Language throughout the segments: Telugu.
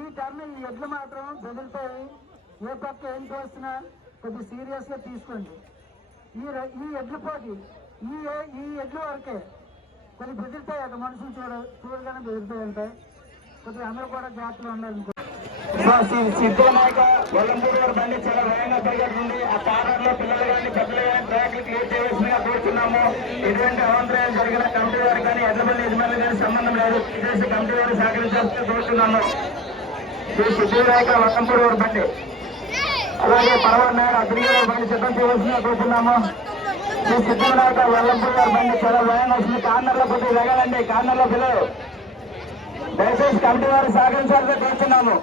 ఈ కానీ ఈ ఎడ్లు మాత్రం బెదిరిపోయి ఏ పక్క ఏం చేస్తున్నా కొద్దిగా సీరియస్గా తీసుకోండి. ఈ ఈ ఎడ్ల పోటీ ఈ ఈ ఎడ్ల వరకే కొన్ని బెదిరితాయి అక్కడ మనుషులు చూడ చూడగానే బెదిరితాయి ఉంటాయి. కొద్దిగా అందరూ కూడా జాగ్రత్తగా ఉండాలి సిద్ధనాయక వల్లంపూడి గారు బండి చాలా వేగంగా పరిగెడుతుంది. ఆ కార్నర్లో పిల్లలు కానీ పెద్దలు కానీ ట్రాక్లు క్లియర్ చేయవలసిందిగా కోరుతున్నాము ఎటువంటి అవంతరాలు జరిగిన కమిటీ వారికి కానీ ఎడ్ల బండి యజమానులు కానీ సంబంధం లేదు. చేసి కమిటీ వారికి సహకరించాల్సిందిగా కోరుతున్నాము శ్రీ సిద్ధివినాయక వల్లంపూడి గారి బండి. అలాగే పరవాడు నాయుడు అగ్ని గారి బండి సిద్ధం చేయవలసిందిగా కోరుతున్నాము శ్రీ సిద్ధివినాయక వల్లంపూడి గారి బండి చాలా వేగంగా వస్తుంది. కార్నర్లో కొద్దిగా వేగాలండి కార్నర్లో పిల్లలు. దయచేసి కమిటీ వారు సహకరించాలని కోరుతున్నాము.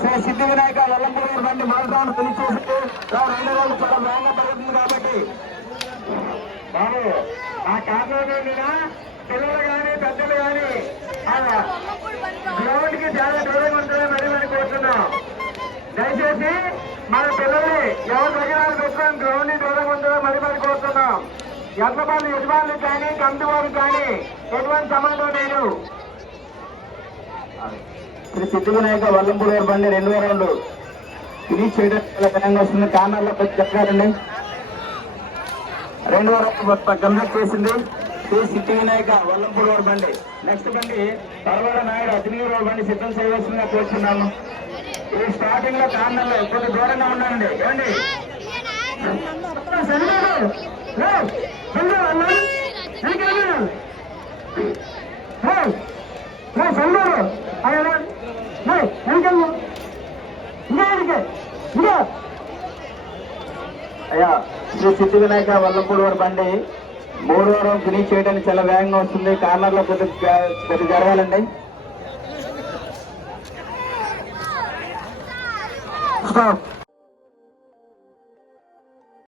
శ్రీ సిద్ధి వినాయక ఎల్లంపూడి గారి బండి మొదటి ఫినిష్ చేసి రెండు రోజులు చాలా వేగంగా పెరుగుతుంది కాబట్టి. బాబు ఆ కార్లో పిల్లలు కానీ పెద్దలు కానీ గ్రౌండ్కి చాలా దూరం ఉంటుందని మరి మరి కోరుతున్నాం దయచేసి మన పిల్లల్ని ఎవరి దగ్గర పెట్టుకొని గ్రౌండ్ని దూరం ఉంటుందో మరి మరి కోరుతున్నాం. ఎడ్లపాలు యజమానులు కానీ కమిటీ వారికి కానీ ఎటువంటి సంబంధం లేదు. శ్రీ సిద్ధి వినాయక వల్లంపూడి గారి బండి రెండు వేల రెండు. ఫినిష్ చేయడం ఘనంగా వస్తుంది. కార్నర్లో పెట్టి చెప్పారండి రెండు వేల కంప్లీట్ చేసింది. శ్రీ సిద్ధి వినాయక వల్లంపూడి గారి బండి. నెక్స్ట్ బండి పర్వాడ నాయుడు అతినీరు గారి బండి సిద్ధం చేయవలసిందిగా కోరుతున్నాము ఈ స్టార్టింగ్లో కార్నర్లో కొద్ది దూరంగా ఉండండి. ఏమండి? శనివారం అయ్యా శ్రీ సిద్ధి వినాయక వల్లపూడి వారి బండి మూడు వారం ఫినిష్ చేయడానికి చాలా వేగంగా వస్తుంది. కార్నర్లో కొద్ది కొద్ది జరగాలండి. Stop.